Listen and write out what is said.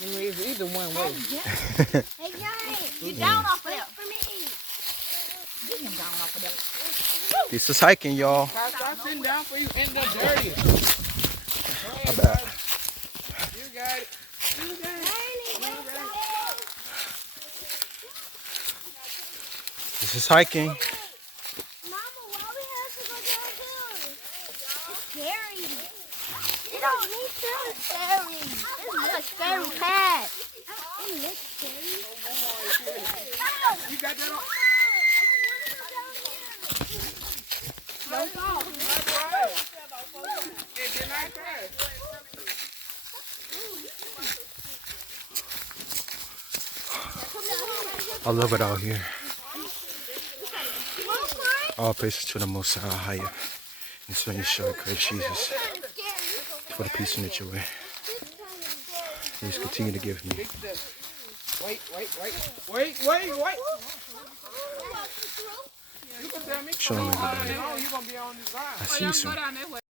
It's either one way. Hey, Giant. Get down off of there. For me. Get him down off of there. This is hiking, y'all. Stop sitting down for you end up dirty. I bet. You got it. You got it. This is hiking. Mama, why we have to go down here? It's scary. It don't need to be scary. It's a scary path. It looks scary. You got that on? I love it out here. All praises to the Most High, ahaysh. And so yeshua, Christ Jesus, for the peace and the joy. Please continue to give me. Wait. You can tell me. Shalom, everybody. You're going to be on this line. I see you soon.